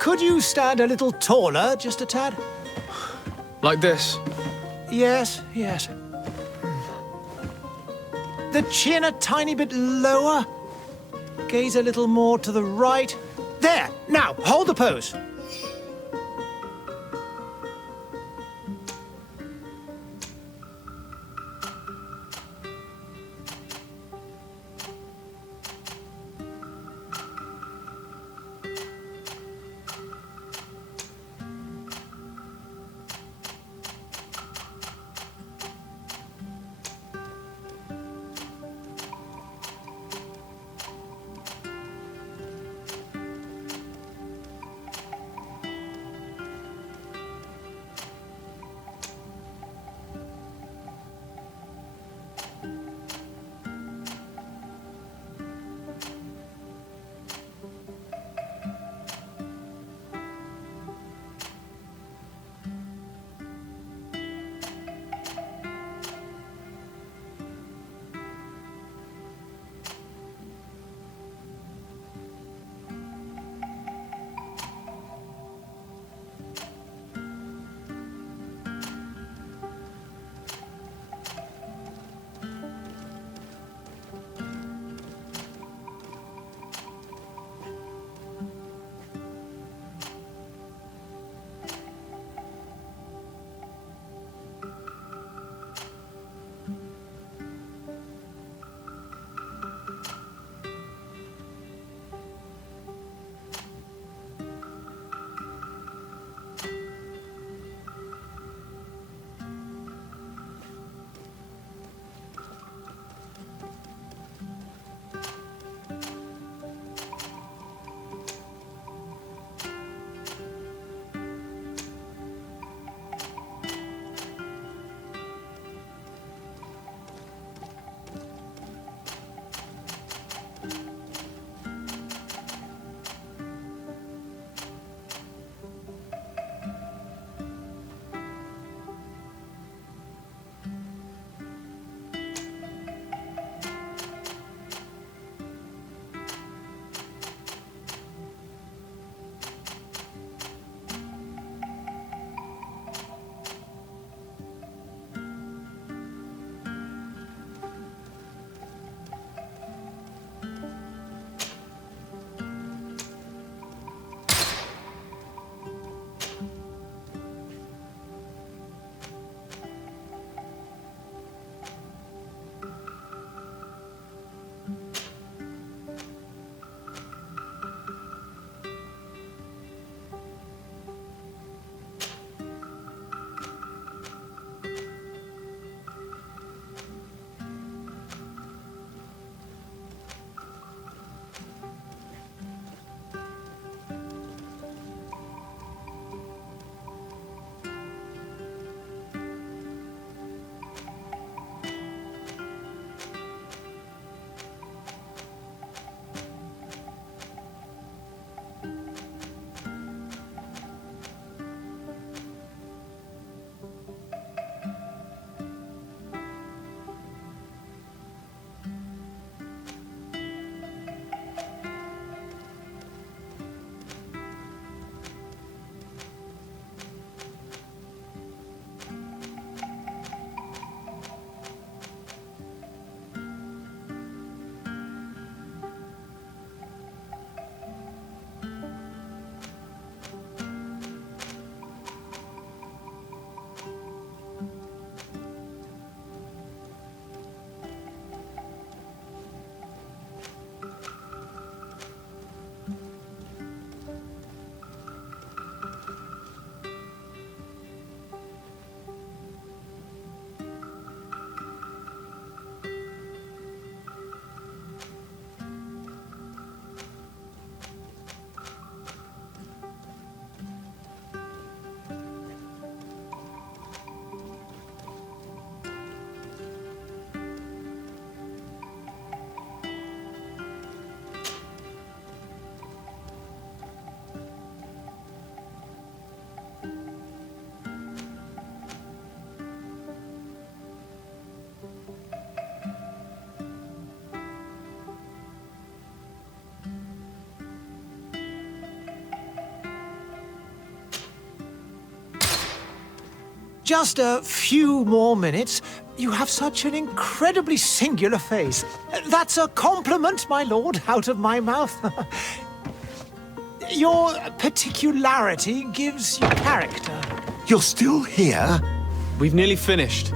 Could you stand a little taller, just a tad? Like this? Yes, yes. The chin a tiny bit lower. Gaze a little more to the right. There! Now, hold the pose. Just a few more minutes. You have such an incredibly singular face. That's a compliment, my lord, out of my mouth. Your particularity gives you character. You're still here? We've nearly finished.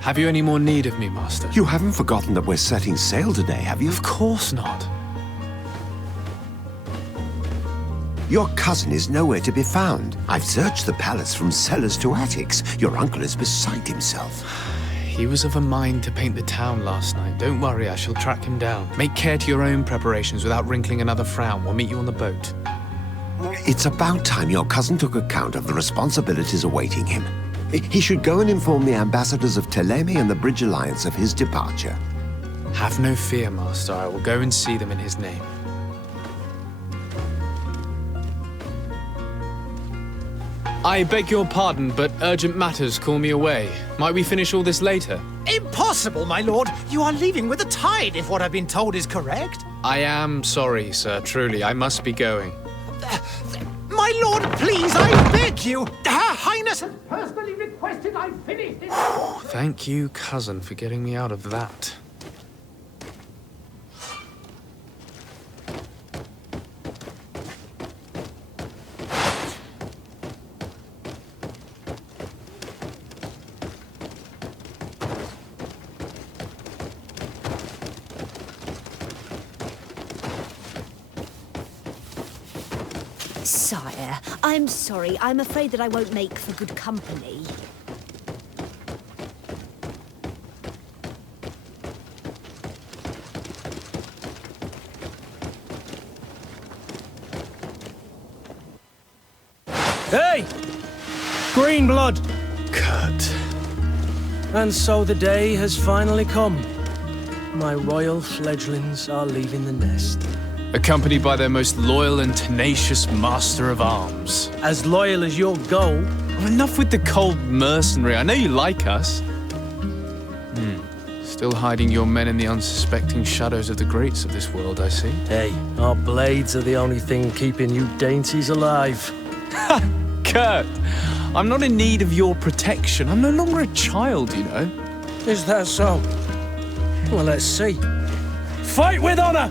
Have you any more need of me, Master? You haven't forgotten that we're setting sail today, have you? Of course not. Your cousin is nowhere to be found. I've searched the palace from cellars to attics. Your uncle is beside himself. He was of a mind to paint the town last night. Don't worry, I shall track him down. Make care to your own preparations without wrinkling another frown. We'll meet you on the boat. It's about time your cousin took account of the responsibilities awaiting him. He should go and inform the ambassadors of Telemi and the Bridge Alliance of his departure. Have no fear, Master. I will go and see them in his name. I beg your pardon, but urgent matters call me away. Might we finish all this later? Impossible, my lord. You are leaving with the tide, if what I've been told is correct. I am sorry, sir. Truly, I must be going. My lord, please, I beg you. Her Highness has personally requested I finish this. Thank you, cousin, for getting me out of that. Sire, I'm sorry. I'm afraid that I won't make for good company. Hey! Green blood! Kurt. And so the day has finally come. My royal fledglings are leaving the nest. Accompanied by their most loyal and tenacious master of arms. As loyal as you'll go. Oh, enough with the cold mercenary. I know you like us. Still hiding your men in the unsuspecting shadows of the greats of this world, I see. Hey, our blades are the only thing keeping you dainties alive. Kurt, I'm not in need of your protection. I'm no longer a child, you know. Is that so? Well, let's see. Fight with honor!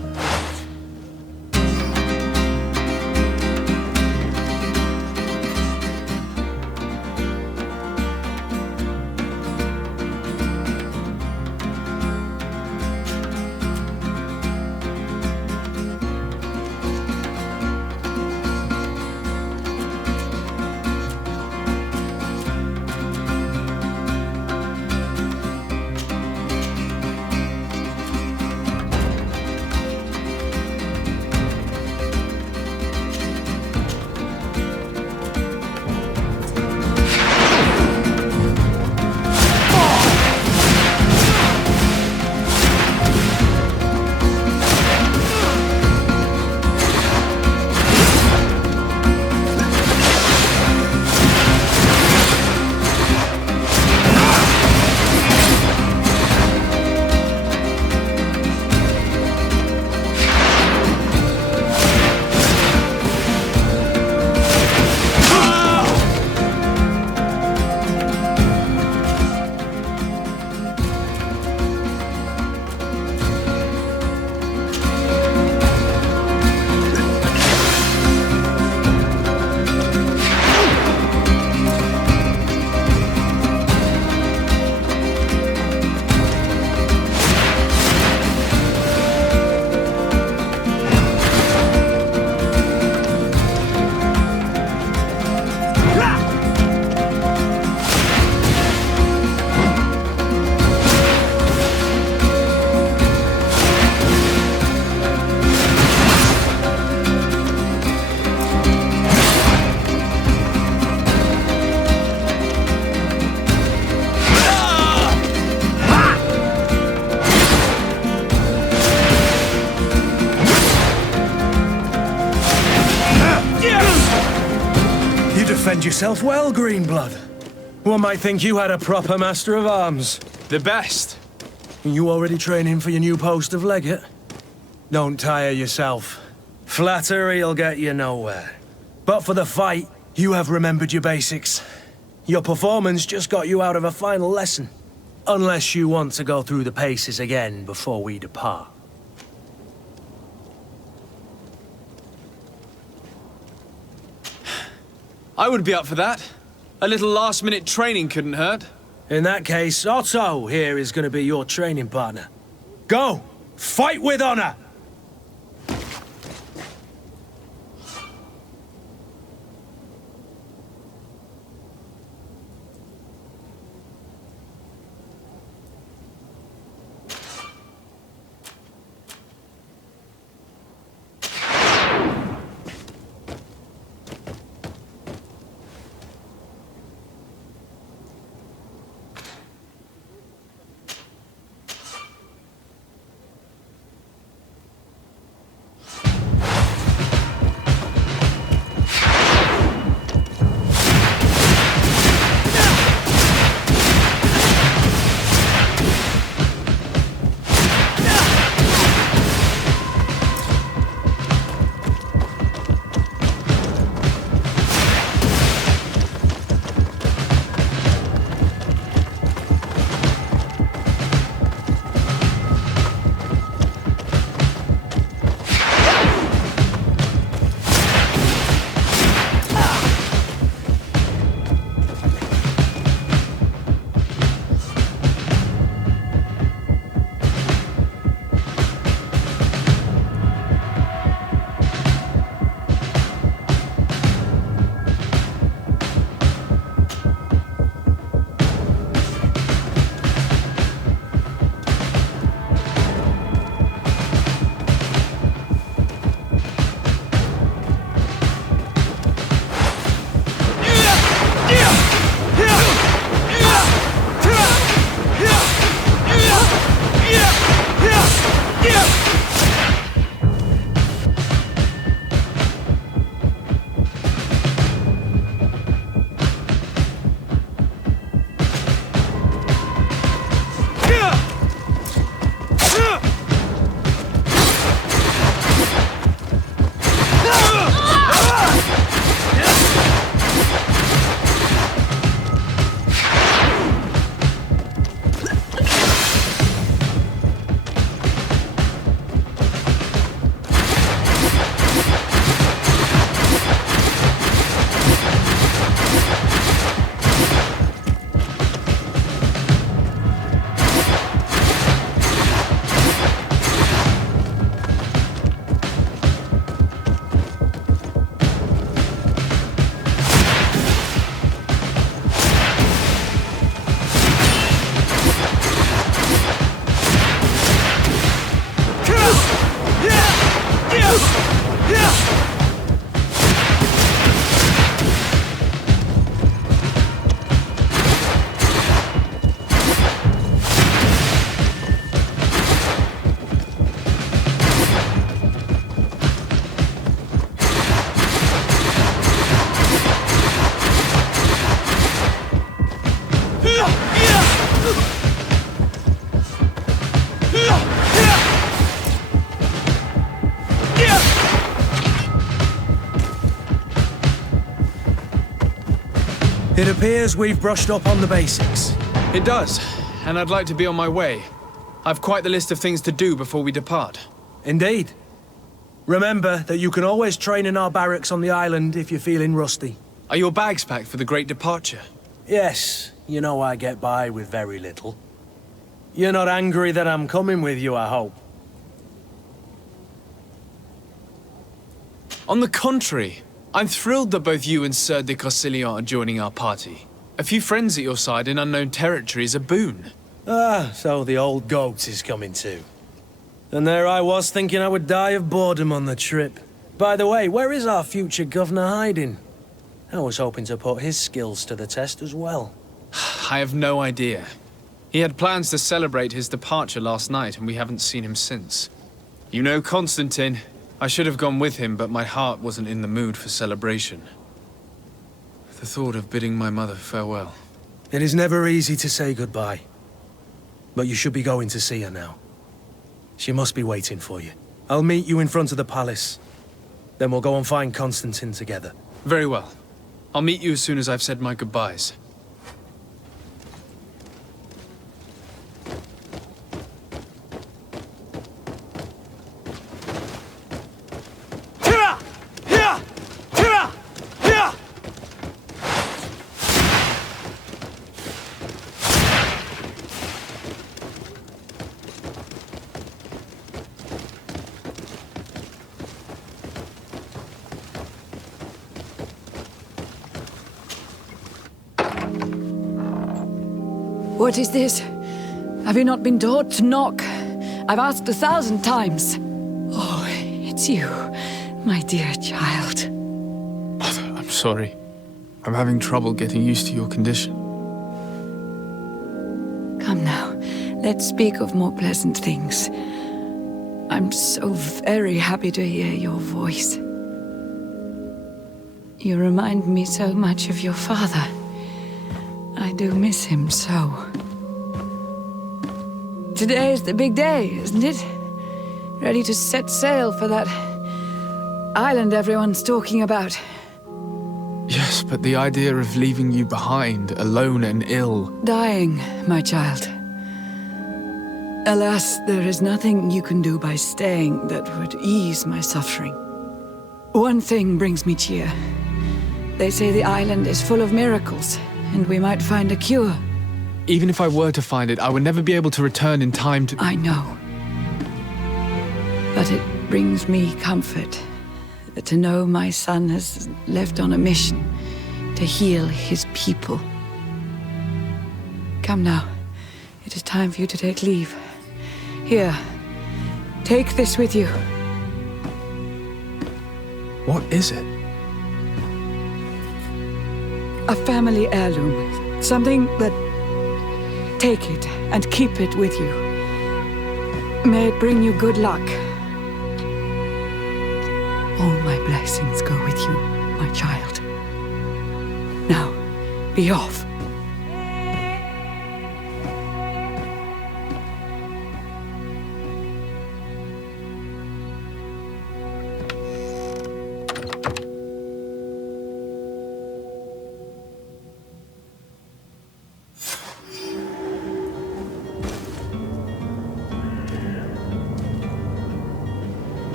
Defend yourself well, Greenblood. One might think you had a proper master of arms. The best. You already training for your new post of legate? Don't tire yourself. Flattery'll get you nowhere. But for the fight, You have remembered your basics. Your performance just got you out of a final lesson. Unless you want to go through the paces again before we depart. I would be up for that. A little last-minute training couldn't hurt. In that case, Otto here is going to be your training partner. Go! Fight with honor! It appears we've brushed up on the basics. It does, and I'd like to be on my way. I've quite the list of things to do before we depart. Indeed. Remember that you can always train in our barracks on the island if you're feeling rusty. Are your bags packed for the great departure? Yes, you know I get by with very little. You're not angry that I'm coming with you, I hope. On the contrary, I'm thrilled that both you and Sir de Corsillon are joining our party. A few friends at your side in unknown territory is a boon. Ah, so the old goat is coming too. And there I was thinking I would die of boredom on the trip. By the way, where is our future governor hiding? I was hoping to put his skills to the test as well. I have no idea. He had plans to celebrate his departure last night, and we haven't seen him since. You know Constantine. I should have gone with him, but my heart wasn't in the mood for celebration. The thought of bidding my mother farewell. It is never easy to say goodbye. But you should be going to see her now. She must be waiting for you. I'll meet you in front of the palace. Then we'll go and find Constantine together. Very well. I'll meet you as soon as I've said my goodbyes. What is this? Have you not been taught to knock? I've asked 1,000 times. Oh, it's you, my dear child. Mother, I'm sorry. I'm having trouble getting used to your condition. Come now, let's speak of more pleasant things. I'm so very happy to hear your voice. You remind me so much of your father. I do miss him so. Today is the big day, isn't it? Ready to set sail for that island everyone's talking about. Yes, but the idea of leaving you behind, alone and ill... Dying, my child. Alas, there is nothing you can do by staying that would ease my suffering. One thing brings me cheer. They say the island is full of miracles, and we might find a cure. Even if I were to find it, I would never be able to return in time to... I know. But it brings me comfort to know my son has left on a mission to heal his people. Come now. It is time for you to take leave. Here, take this with you. What is it? A family heirloom. Something that... Take it and keep it with you. May it bring you good luck. All my blessings go with you, my child. Now, be off.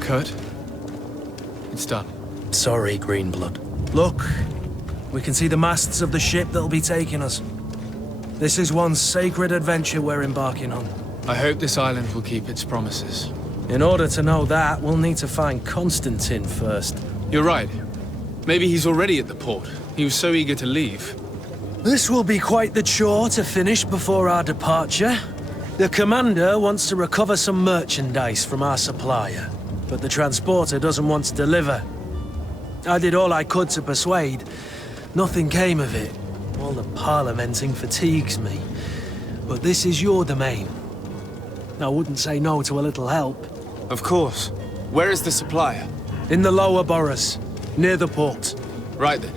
Kurt? It's done. Sorry, Greenblood. Look, we can see the masts of the ship that'll be taking us. This is one sacred adventure we're embarking on. I hope this island will keep its promises. In order to know that, we'll need to find Constantine first. You're right. Maybe he's already at the port. He was so eager to leave. This will be quite the chore to finish before our departure. The commander wants to recover some merchandise from our supplier, but the transporter doesn't want to deliver. I did all I could to persuade. Nothing came of it. All the parliamenting fatigues me. But this is your domain. I wouldn't say no to a little help. Of course. Where is the supplier? In the lower boroughs, near the port. Right then.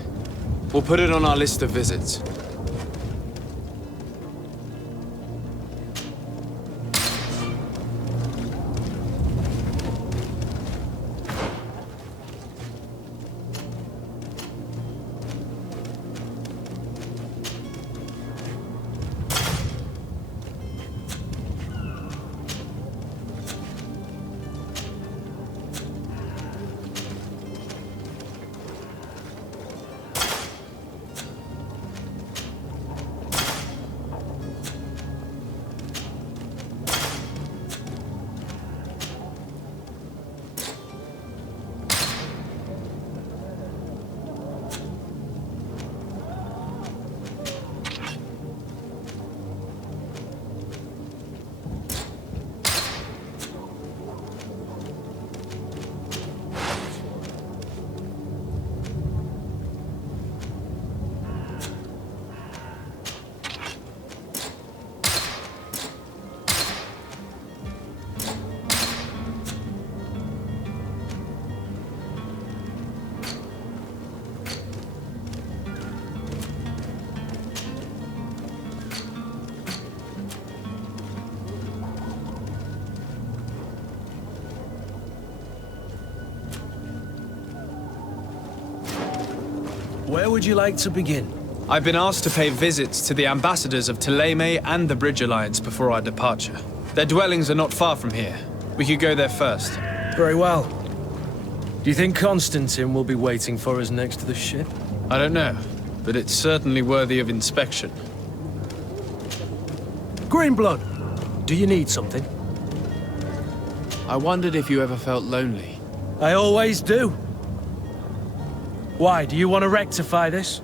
We'll put it on our list of visits. Where would you like to begin? I've been asked to pay visits to the ambassadors of Thélème and the Bridge Alliance before our departure. Their dwellings are not far from here. We could go there first. Very well. Do you think Constantine will be waiting for us next to the ship? I don't know, but it's certainly worthy of inspection. Greenblood, do you need something? I wondered if you ever felt lonely. I always do. Why, do you want to rectify this?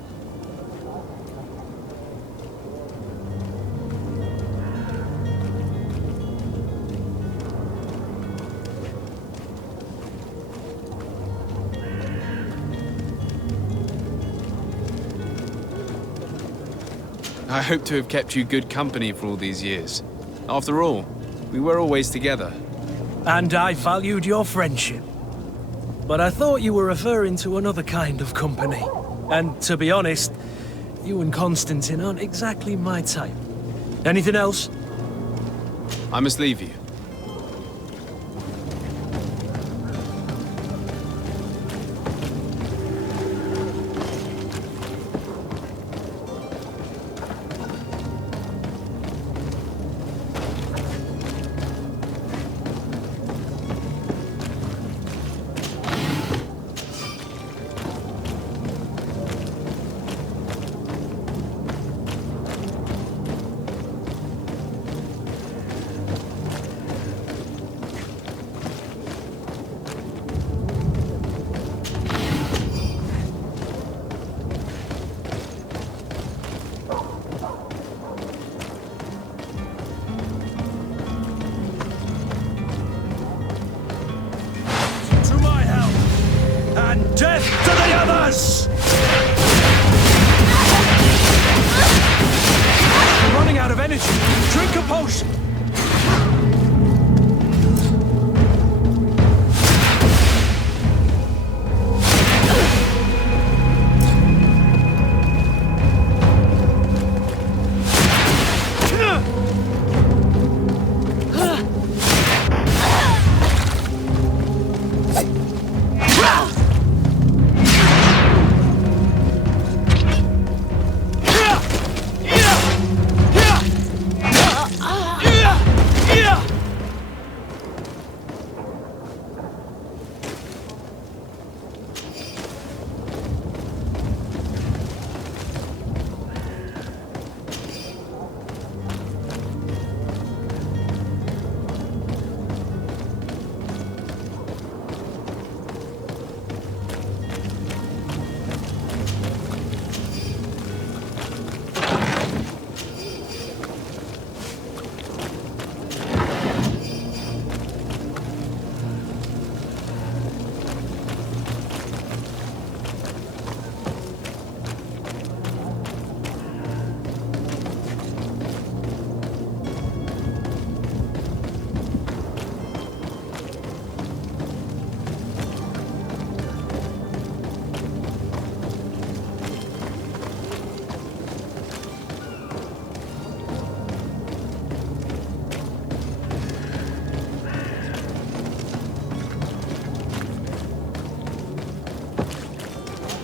I hope to have kept you good company for all these years. After all, we were always together. And I valued your friendship. But I thought you were referring to another kind of company. And to be honest, you and Constantine aren't exactly my type. Anything else? I must leave you. Death to the others! You're running out of energy. Drink a potion.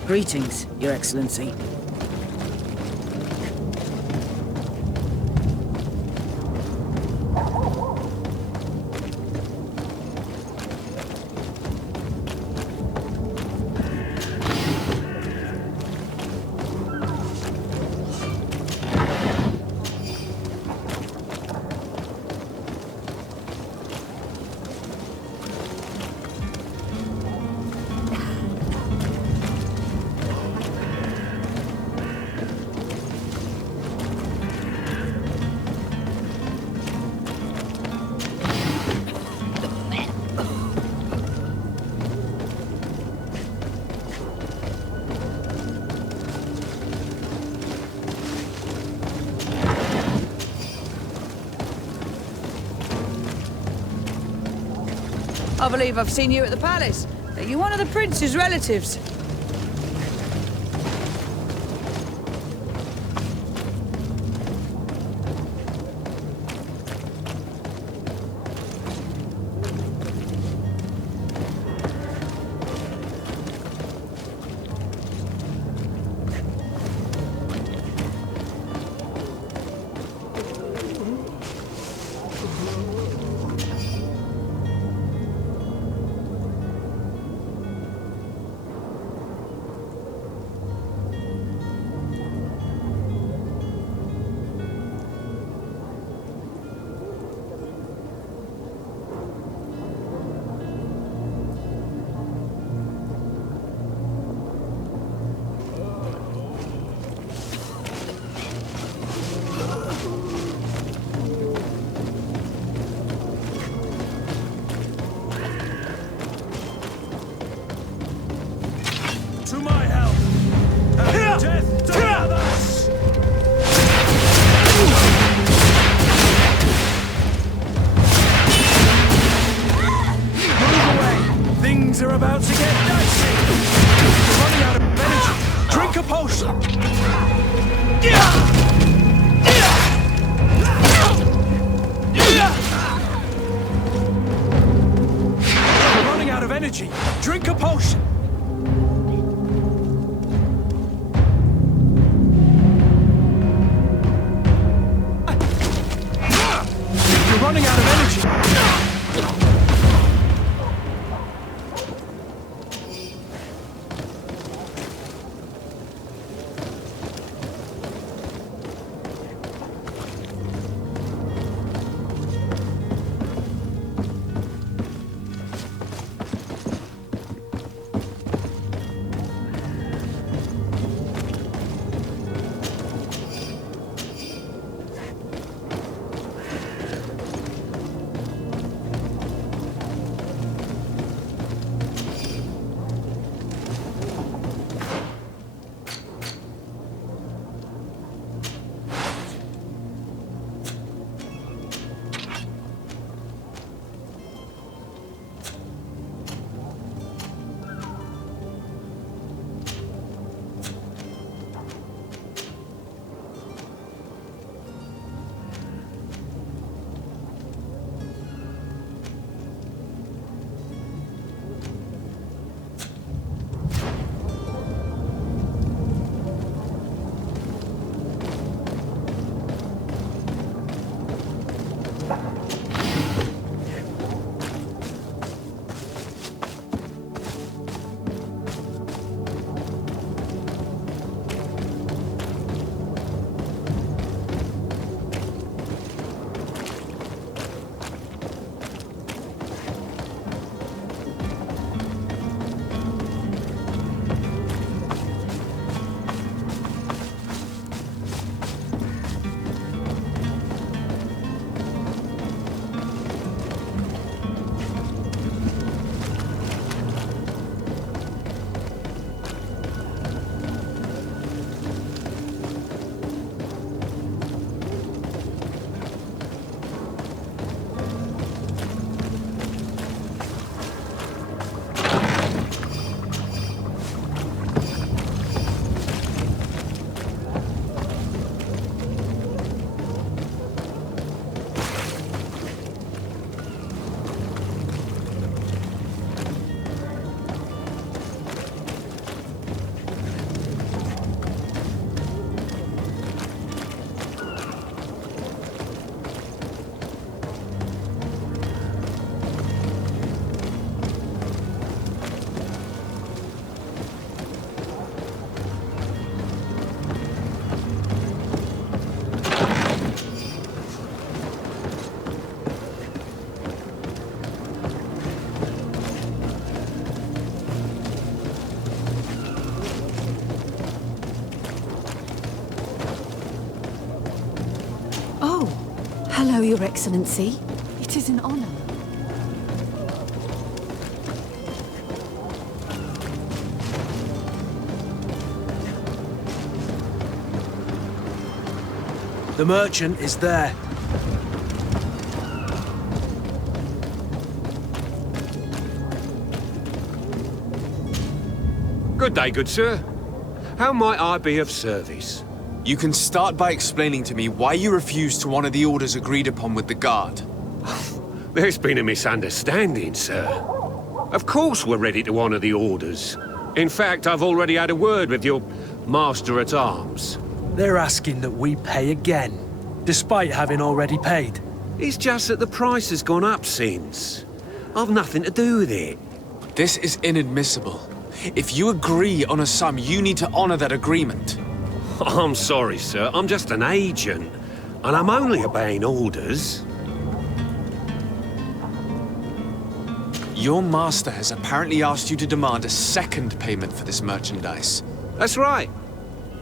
Greetings, Your Excellency. I believe I've seen you at the palace. Are you one of the prince's relatives? Things are about to get dicey. You're running out of energy. Drink a potion. You're running out of energy. Drink a potion. You're running out of energy. Hello, Your Excellency. It is an honor. The merchant is there. Good day, good sir. How might I be of service? You can start by explaining to me why you refused to honor the orders agreed upon with the guard. There's been a misunderstanding, sir. Of course we're ready to honor the orders. In fact, I've already had a word with your master-at-arms. They're asking that we pay again, despite having already paid. It's just that the price has gone up since. I've nothing to do with it. This is inadmissible. If you agree on a sum, you need to honor that agreement. I'm sorry, sir. I'm just an agent. And I'm only obeying orders. Your master has apparently asked you to demand a second payment for this merchandise. That's right.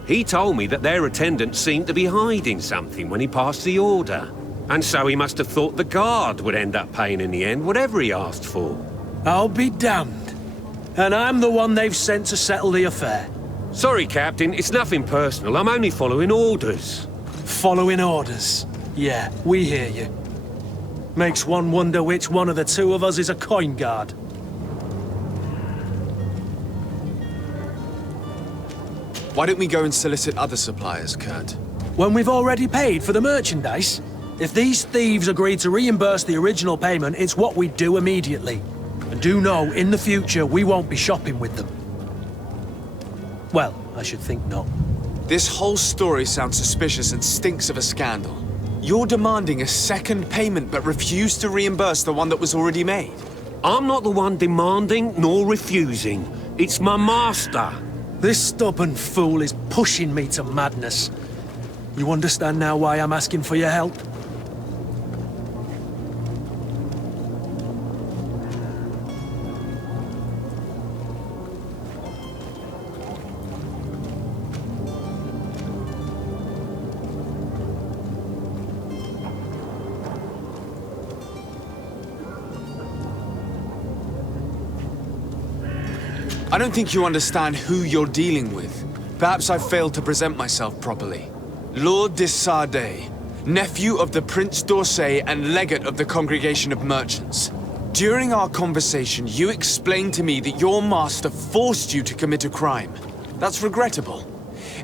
He told me that their attendant seemed to be hiding something when he passed the order. And so he must have thought the guard would end up paying in the end, whatever he asked for. I'll be damned. And I'm the one they've sent to settle the affair. Sorry, Captain. It's nothing personal. I'm only following orders. Following orders. Yeah, we hear you. Makes one wonder which one of the two of us is a coin guard. Why don't we go and solicit other suppliers, Kurt? When we've already paid for the merchandise? If these thieves agreed to reimburse the original payment, it's what we do immediately. And do know, in the future, we won't be shopping with them. Well, I should think not. This whole story sounds suspicious and stinks of a scandal. You're demanding a second payment but refuse to reimburse the one that was already made. I'm not the one demanding nor refusing. It's my master. This stubborn fool is pushing me to madness. You understand now why I'm asking for your help? I don't think you understand who you're dealing with. Perhaps I failed to present myself properly. Lord de Sardet, nephew of the Prince d'Orsay and legate of the Congregation of Merchants. During our conversation, you explained to me that your master forced you to commit a crime. That's regrettable,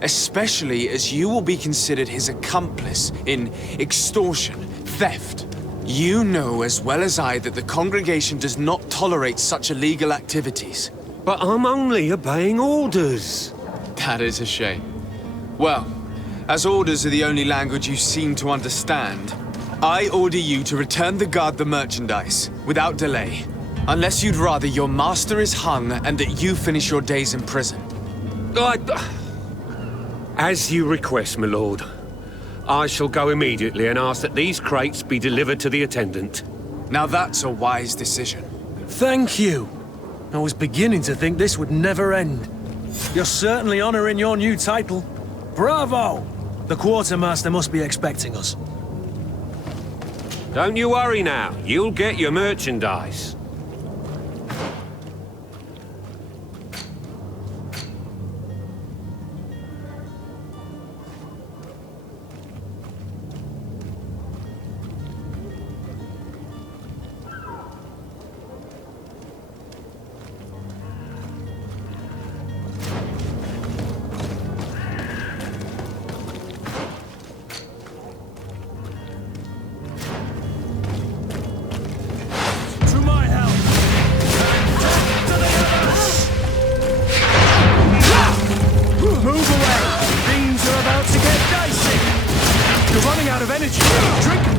especially as you will be considered his accomplice in extortion, theft. You know as well as I that the Congregation does not tolerate such illegal activities. But I'm only obeying orders. That is a shame. Well, as orders are the only language you seem to understand, I order you to return the guard the merchandise, without delay. Unless you'd rather your master is hung and that you finish your days in prison. As you request, my lord. I shall go immediately and ask that these crates be delivered to the attendant. Now that's a wise decision. Thank you. I was beginning to think this would never end. You're certainly honoring your new title. Bravo! The quartermaster must be expecting us. Don't you worry now. You'll get your merchandise. You're running out of energy. Drink the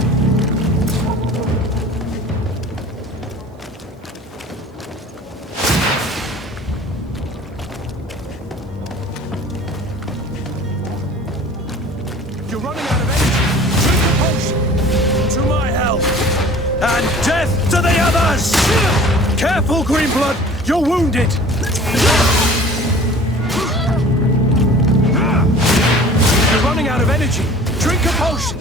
potion. To my health. And death to the others! Careful, Greenblood! You're wounded! You're running out of energy. Drink a potion.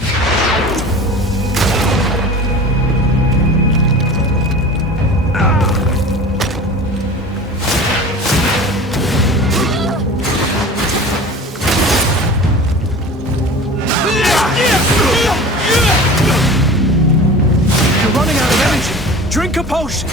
You're running out of energy. Drink a potion.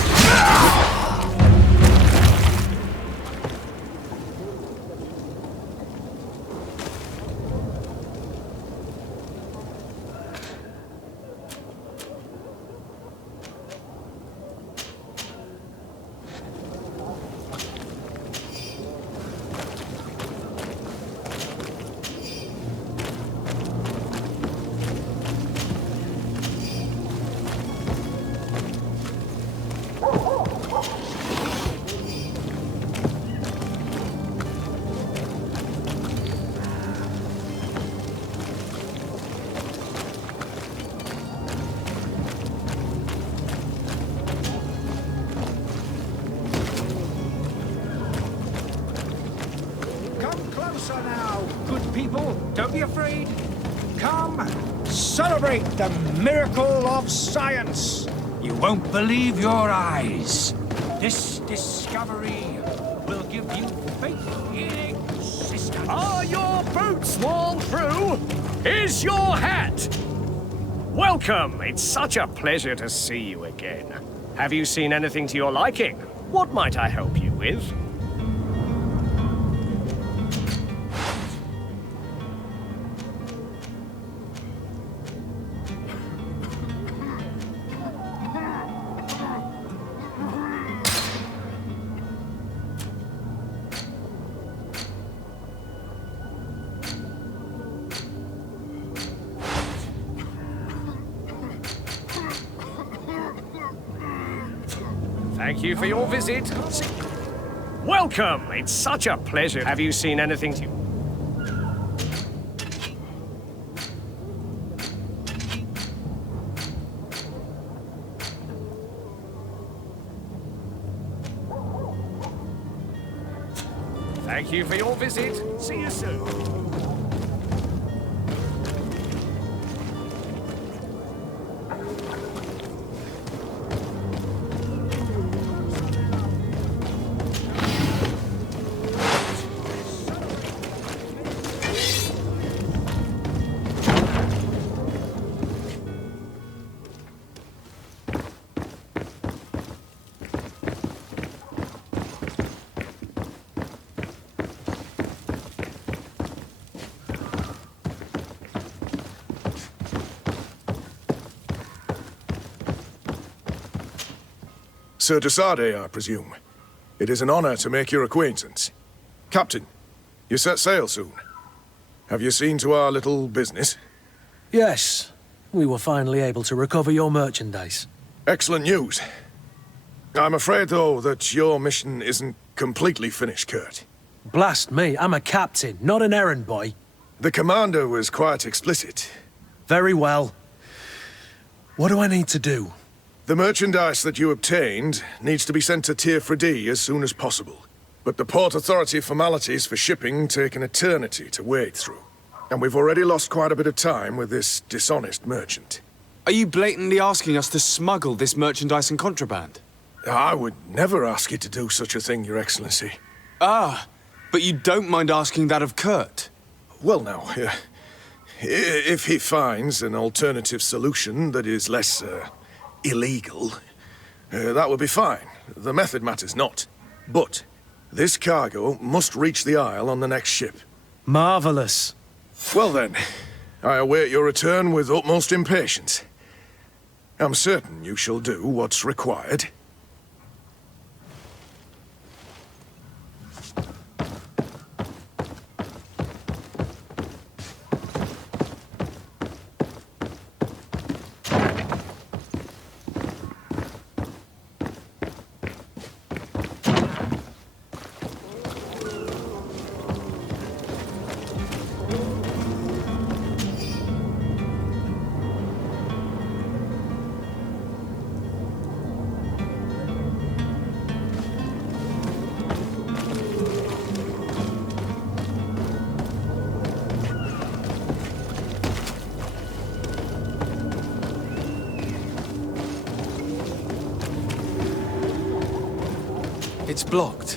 Closer now, good people. Don't be afraid. Come, celebrate the miracle of science. You won't believe your eyes. This discovery will give you faith in existence. Are your boots worn through? Is your hat? Welcome. It's such a pleasure to see you again. Have you seen anything to your liking? What might I help you with? Thank you for your visit. Welcome! It's such a pleasure. Have you seen anything to... Thank you for your visit. See you soon. Sir de Sardet, I presume. It is an honor to make your acquaintance. Captain, you set sail soon. Have you seen to our little business? Yes. We were finally able to recover your merchandise. Excellent news. I'm afraid, though, that your mission isn't completely finished, Kurt. Blast me, I'm a captain, not an errand boy. The commander was quite explicit. Very well. What do I need to do? The merchandise that you obtained needs to be sent to Tier D as soon as possible. But the Port Authority formalities for shipping take an eternity to wade through. And we've already lost quite a bit of time with this dishonest merchant. Are you blatantly asking us to smuggle this merchandise and contraband? I would never ask you to do such a thing, Your Excellency. Ah, but you don't mind asking that of Kurt? Well now, if he finds an alternative solution that is less, illegal, that would be fine. The method matters not. But this cargo must reach the Isle on the next ship. Marvelous. Well then, I await your return with utmost impatience. I'm certain you shall do what's required. It's blocked.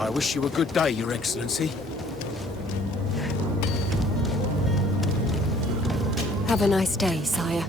I wish you a good day, Your Excellency. Have a nice day, sire.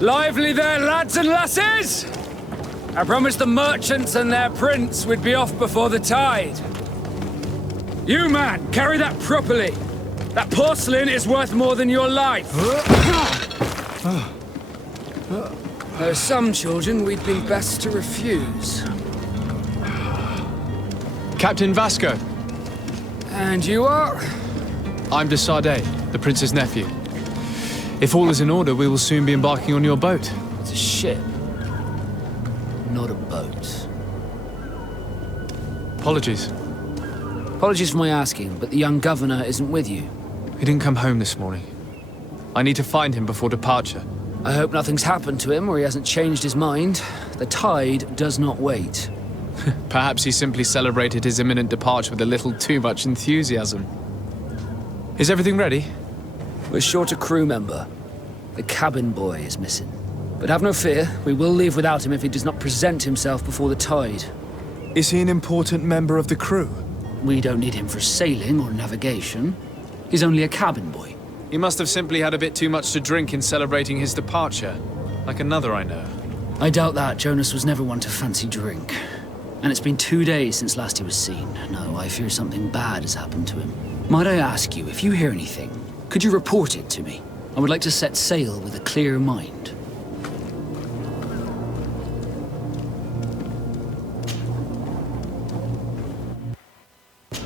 Lively there, lads and lasses! I promised the merchants and their prince we'd be off before the tide. You, man, carry that properly. That porcelain is worth more than your life. There are some children we'd been best to refuse. Captain Vasco. And you are? I'm de Sardet, the prince's nephew. If all is in order, we will soon be embarking on your boat. It's a ship, not a boat. Apologies. Apologies for my asking, but the young governor isn't with you. He didn't come home this morning. I need to find him before departure. I hope nothing's happened to him or he hasn't changed his mind. The tide does not wait. Perhaps he simply celebrated his imminent departure with a little too much enthusiasm. Is everything ready? We're short a crew member. The cabin boy is missing. But have no fear, we will leave without him if he does not present himself before the tide. Is he an important member of the crew? We don't need him for sailing or navigation. He's only a cabin boy. He must have simply had a bit too much to drink in celebrating his departure, like another I know. I doubt that. Jonas was never one to fancy drink. And it's been 2 days since last he was seen. No, I fear something bad has happened to him. Might I ask you, if you hear anything, could you report it to me? I would like to set sail with a clear mind.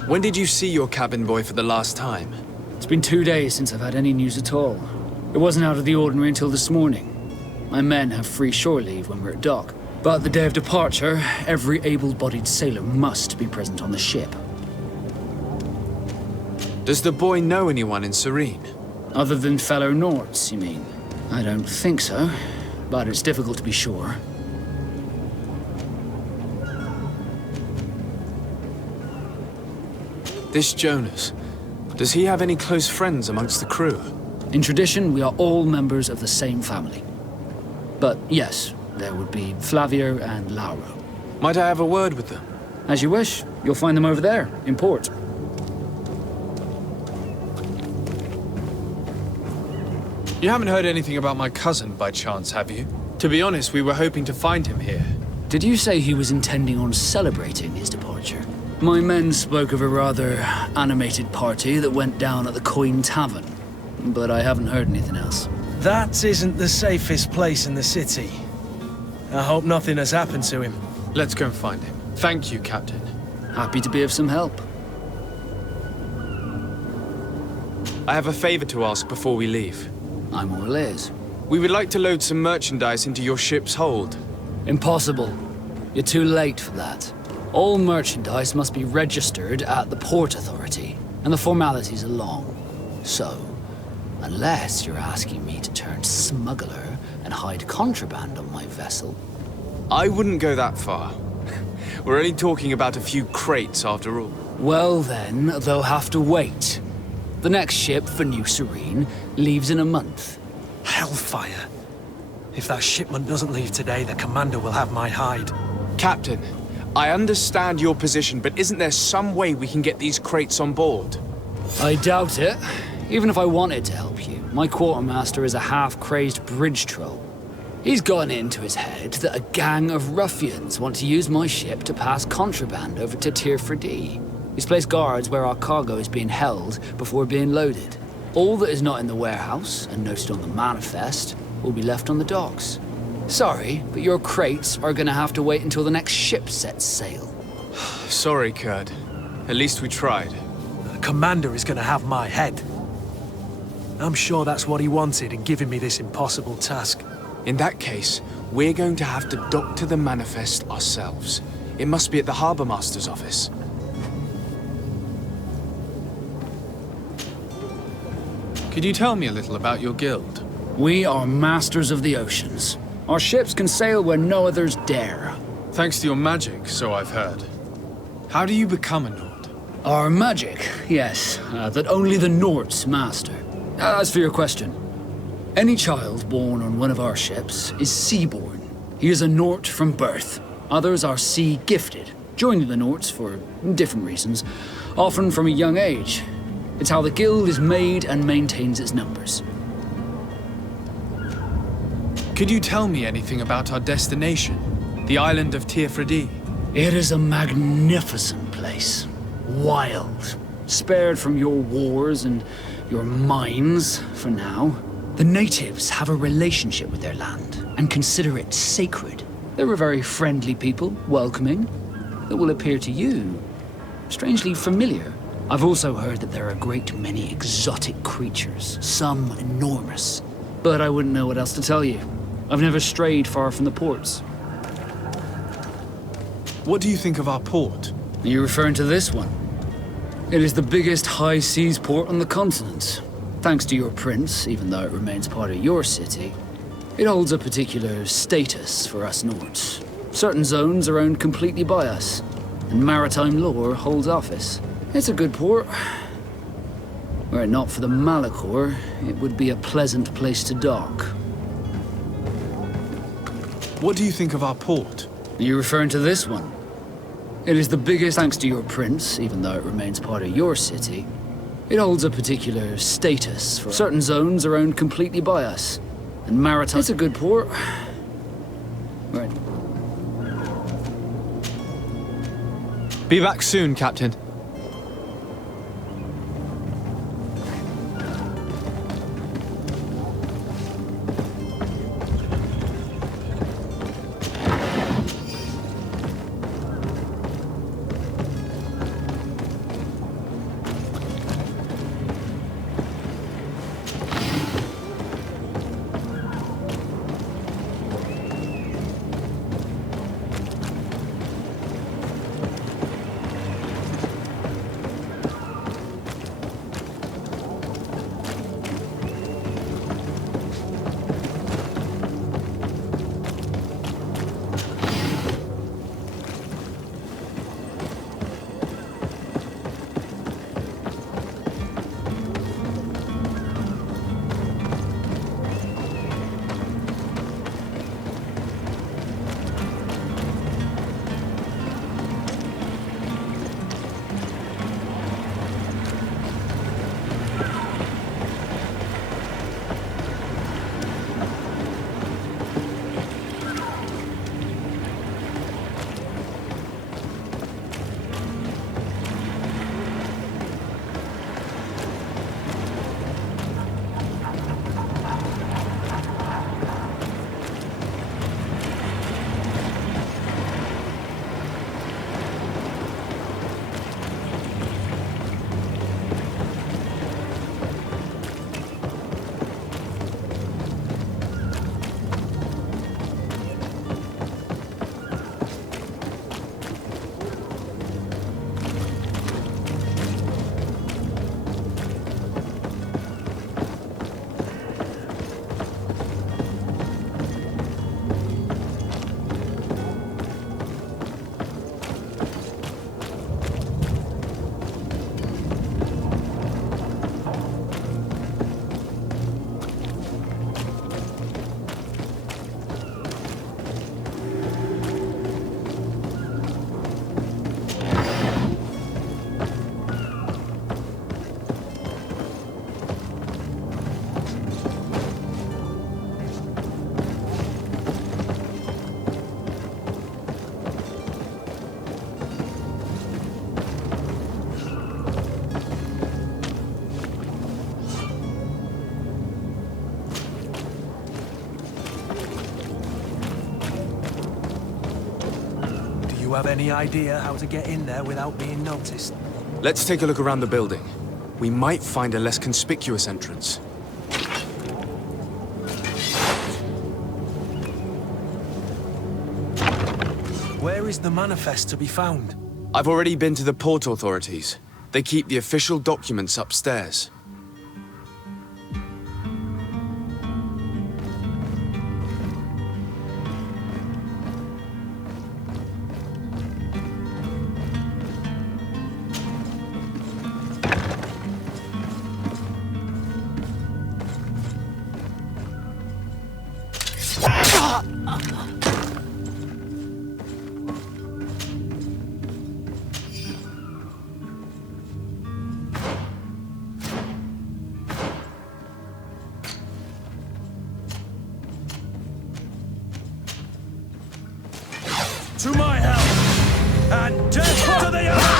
When did you see your cabin boy for the last time? It's been 2 days since I've had any news at all. It wasn't out of the ordinary until this morning. My men have free shore leave when we're at dock. But the day of departure, every able-bodied sailor must be present on the ship. Does the boy know anyone in Serene? Other than fellow Nords, you mean? I don't think so, but it's difficult to be sure. This Jonas, does he have any close friends amongst the crew? In tradition, we are all members of the same family. But yes, there would be Flavio and Lauro. Might I have a word with them? As you wish. You'll find them over there, in port. You haven't heard anything about my cousin, by chance, have you? To be honest, we were hoping to find him here. Did you say he was intending on celebrating his departure? My men spoke of a rather animated party that went down at the Coin Tavern, but I haven't heard anything else. That isn't the safest place in the city. I hope nothing has happened to him. Let's go and find him. Thank you, Captain. Happy to be of some help. I have a favor to ask before we leave. I'm all ears. We would like to load some merchandise into your ship's hold. Impossible. You're too late for that. All merchandise must be registered at the Port Authority, and the formalities are long. So, unless you're asking me to turn smuggler and hide contraband on my vessel... I wouldn't go that far. We're only talking about a few crates after all. Well then, they'll have to wait. The next ship for New Serene leaves in a month. Hellfire. If that shipment doesn't leave today, the commander will have my hide. Captain, I understand your position, but isn't there some way we can get these crates on board? I doubt it. Even if I wanted to help you, my quartermaster is a half-crazed bridge troll. He's gotten it into his head that a gang of ruffians want to use my ship to pass contraband over to Tirfredi. He's placed guards where our cargo is being held before being loaded. All that is not in the warehouse, and noted on the manifest, will be left on the docks. Sorry, but your crates are gonna have to wait until the next ship sets sail. Sorry, Kurd. At least we tried. The commander is gonna have my head. I'm sure that's what he wanted in giving me this impossible task. In that case, we're going to have to doctor the manifest ourselves. It must be at the Harbour Master's office. Could you tell me a little about your guild? We are masters of the oceans. Our ships can sail where no others dare. Thanks to your magic, so I've heard. How do you become a Nord? Our magic, yes, that only the Nords master. As for your question, any child born on one of our ships is sea-born. He is a Nord from birth. Others are sea-gifted, joining the Nords for different reasons, often from a young age. It's how the guild is made and maintains its numbers. Could you tell me anything about our destination? The island of Tiefredi? It is a magnificent place. Wild. Spared from your wars and your mines, for now. The natives have a relationship with their land and consider it sacred. They're a very friendly people, welcoming, that will appear to you strangely familiar. I've also heard that there are a great many exotic creatures, some enormous. But I wouldn't know what else to tell you. I've never strayed far from the ports. What do you think of our port? Are you referring to this one? It is the biggest high seas port on the continent. Thanks to your prince, even though it remains part of your city, it holds a particular status for us Nords. Certain zones are owned completely by us, and maritime law holds office. It's a good port. Were it not for the Malachor, it would be a pleasant place to dock. What do you think of our port? Are you referring to this one? It is the biggest thanks to your prince, even though it remains part of your city. It holds a particular status for certain zones are owned completely by us, and maritime. It's a good port. Right. Be back soon, Captain. you have any idea how to get in there without being noticed? Let's take a look around the building. We might find a less conspicuous entrance. Where is the manifest to be found? I've already been to the port authorities. They keep the official documents upstairs. To my help! And death to the others!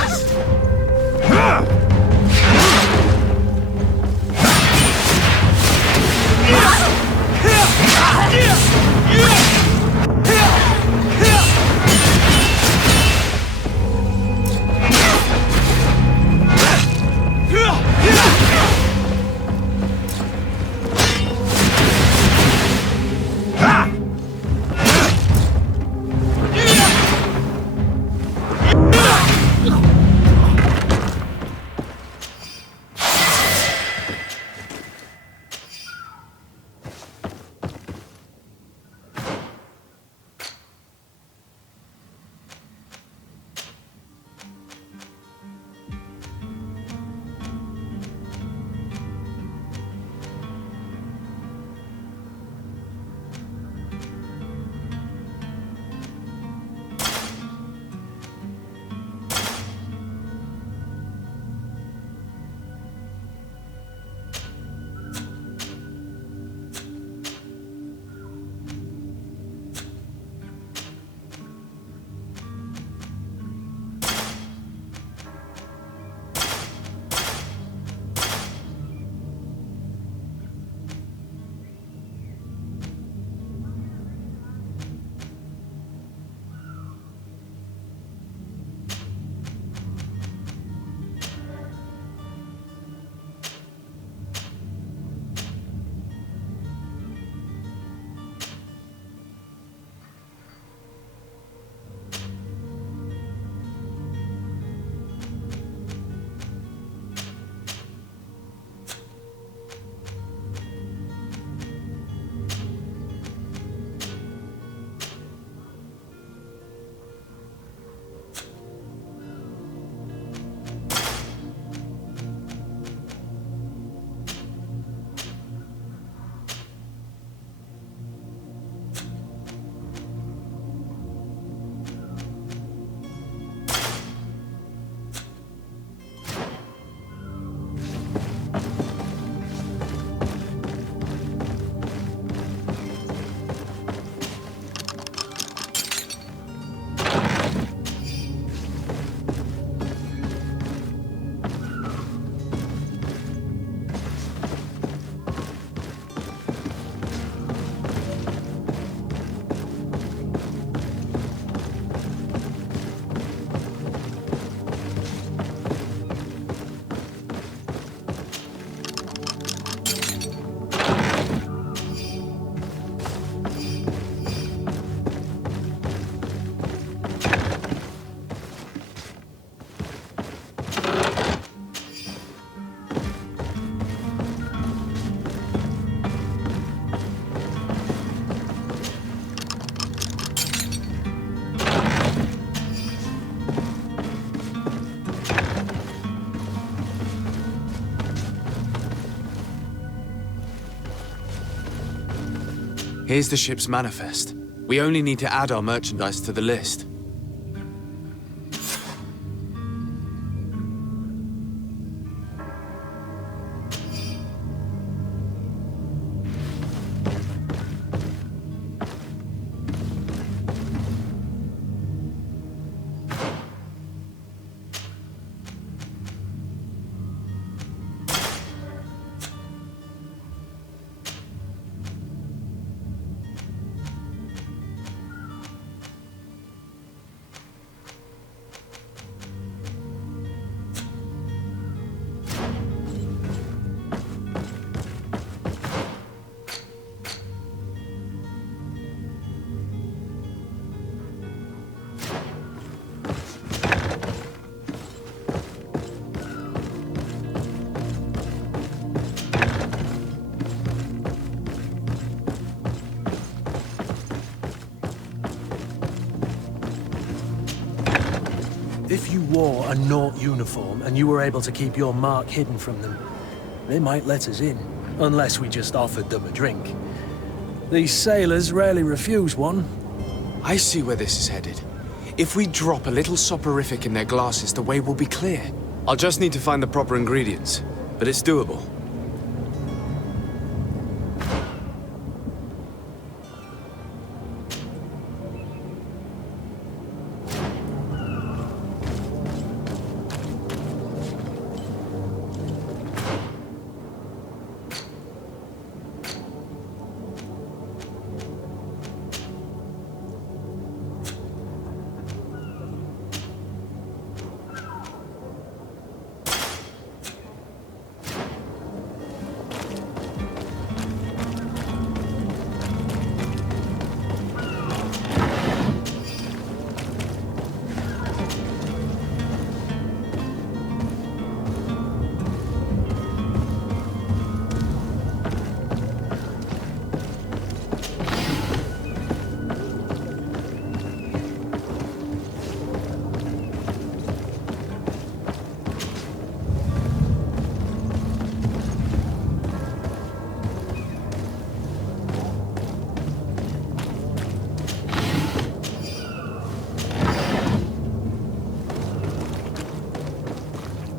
Here's the ship's manifest. We only need to add our merchandise to the list. you wore a Naut uniform and you were able to keep your mark hidden from them, they might let us in, unless we just offered them a drink. These sailors rarely refuse one. I see where this is headed. If we drop a little soporific in their glasses, the way will be clear. I'll just need to find the proper ingredients, but it's doable.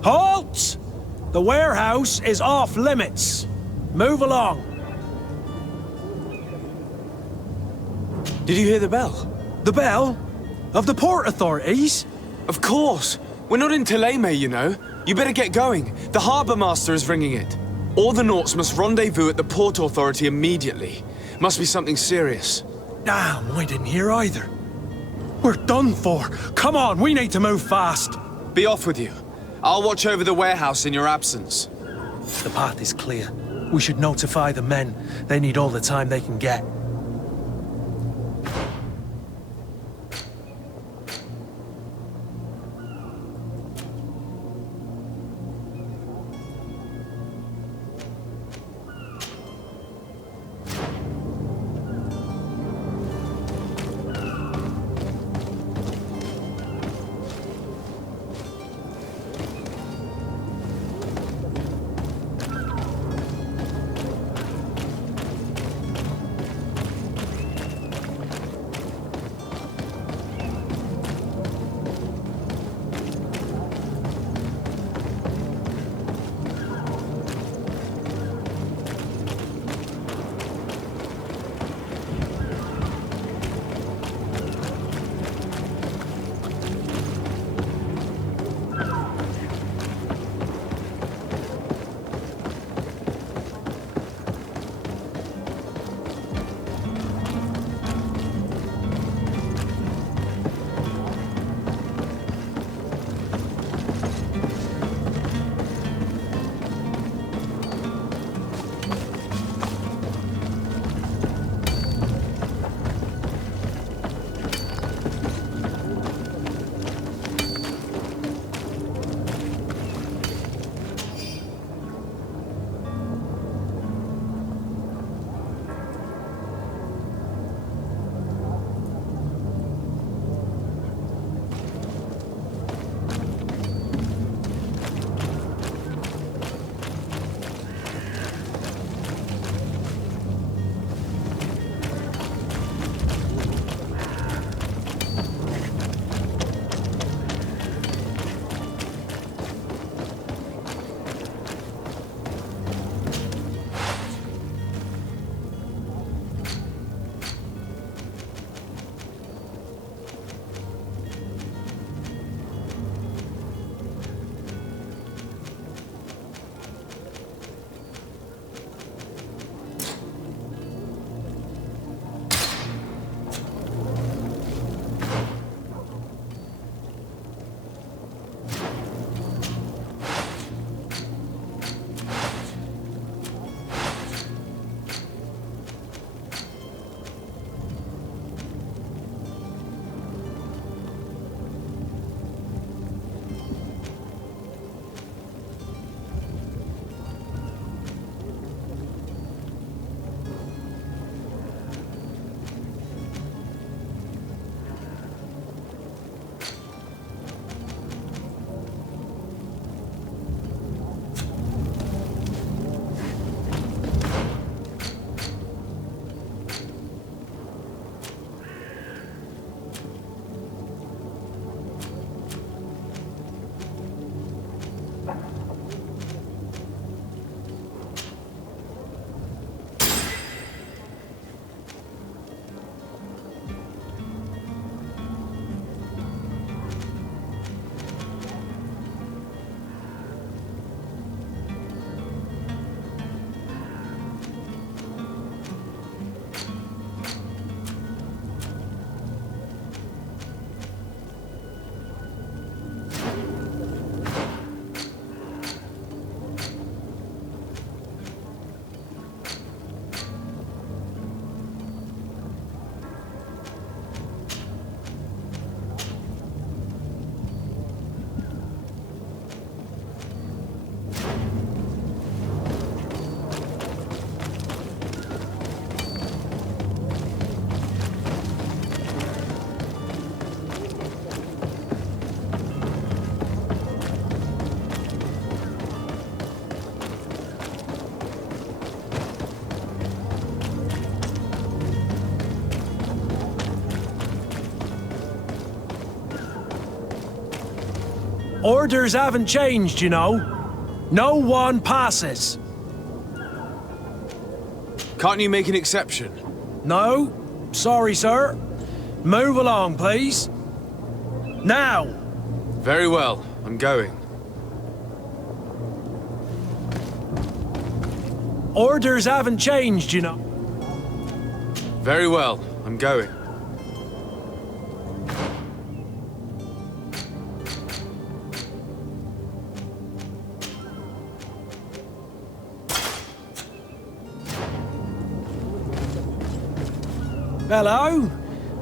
Halt! The warehouse is off limits. Move along. Did you hear the bell? The bell? Of the port authorities? Of course! We're not in Thélème, you know. You better get going. The harbour master is ringing it. All the Nauts must rendezvous at the port authority immediately. Must be something serious. Damn, I didn't hear either. We're done for. Come on, we need to move fast. Be off with you. I'll watch over the warehouse in your absence. The path is clear. We should notify the men. They need all the time they can get. Orders haven't changed, you know. No one passes. Can't you make an exception? No. Sorry, sir. Move along, please. Now! Very well. I'm going. Orders haven't changed, you know. Very well. I'm going. Hello?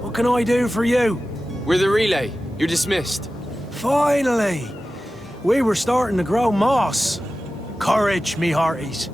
What can I do for you? We're the relay. You're dismissed. Finally! We were starting to grow moss. Courage, me hearties.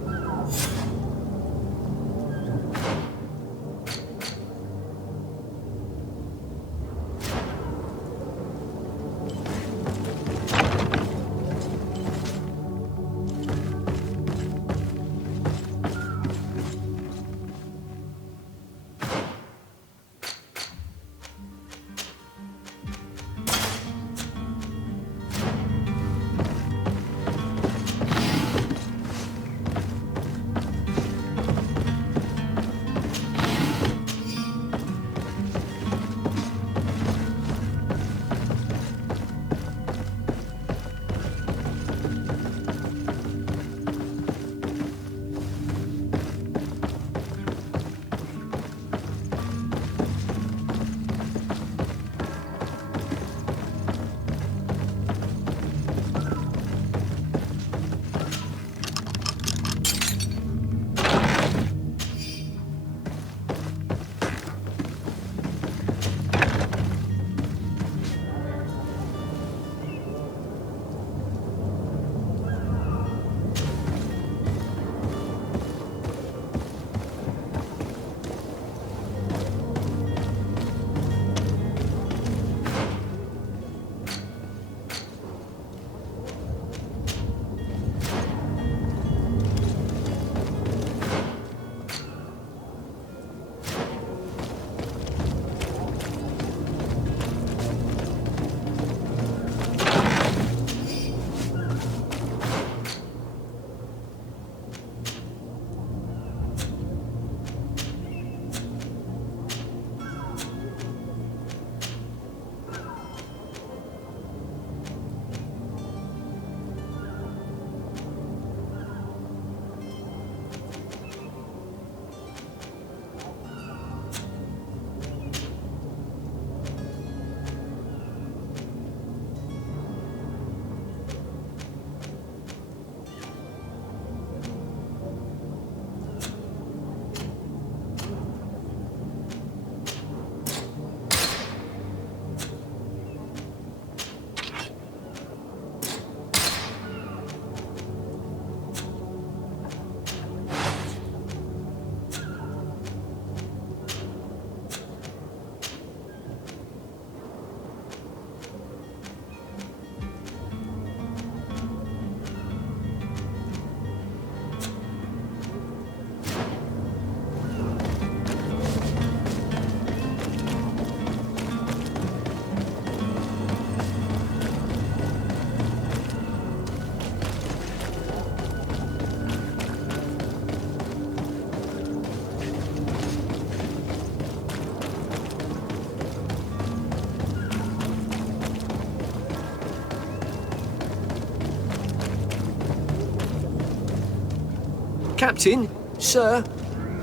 Captain, sir,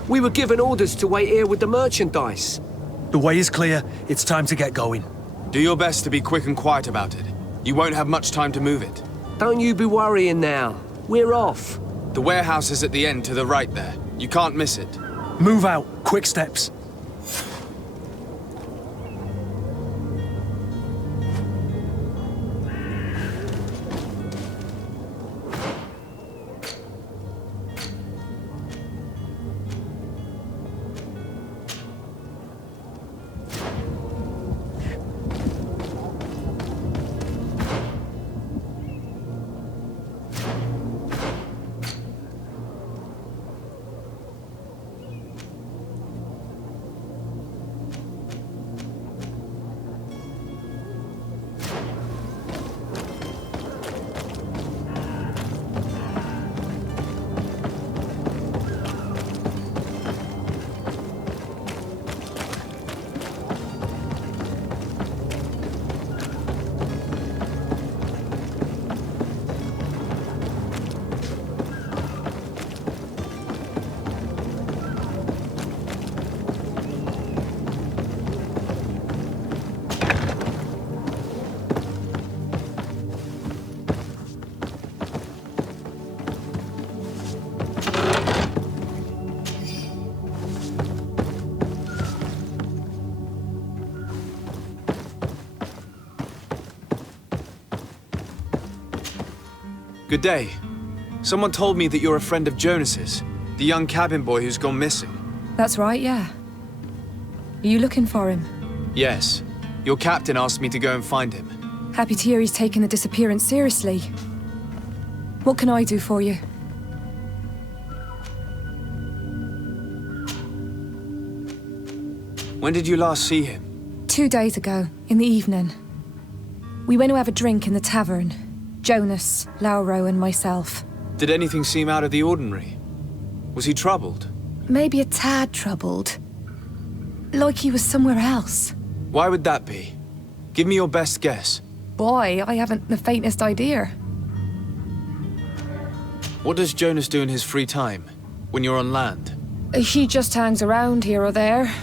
we were given orders to wait here with the merchandise. The way is clear. It's time to get going. Do your best to be quick and quiet about it. You won't have much time to move it. Don't you be worrying now. We're off. The warehouse is at the end to the right there. You can't miss it. Move out. Quick steps. Good day. Someone told me that you're a friend of Jonas's, the young cabin boy who's gone missing. That's right, yeah. Are you looking for him? Yes. Your captain asked me to go and find him. Happy to hear he's taken the disappearance seriously. What can I do for you? When did you last see him? 2 days ago, in the evening. We went to have a drink in the tavern. Jonas, Lauro, and myself. Did anything seem out of the ordinary? Was he troubled? Maybe a tad troubled. Like he was somewhere else. Why would that be? Give me your best guess. Boy, I haven't the faintest idea. What does Jonas do in his free time, when you're on land? He just hangs around here or there.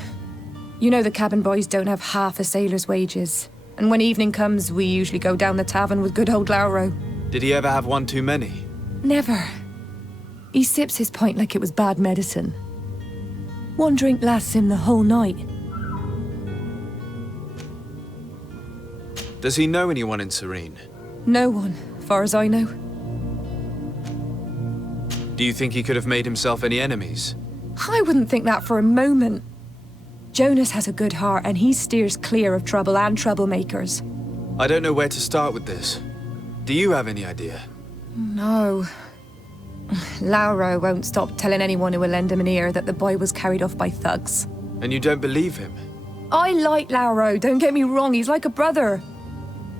You know the cabin boys don't have half a sailor's wages. And when evening comes, we usually go down the tavern with good old Lauro. Did he ever have one too many? Never. He sips his pint like it was bad medicine. One drink lasts him the whole night. Does he know anyone in Serene? No one, far as I know. Do you think he could have made himself any enemies? I wouldn't think that for a moment. Jonas has a good heart and he steers clear of trouble and troublemakers. I don't know where to start with this. Do you have any idea? No. Lauro won't stop telling anyone who will lend him an ear that the boy was carried off by thugs. And you don't believe him? I like Lauro, don't get me wrong, he's like a brother.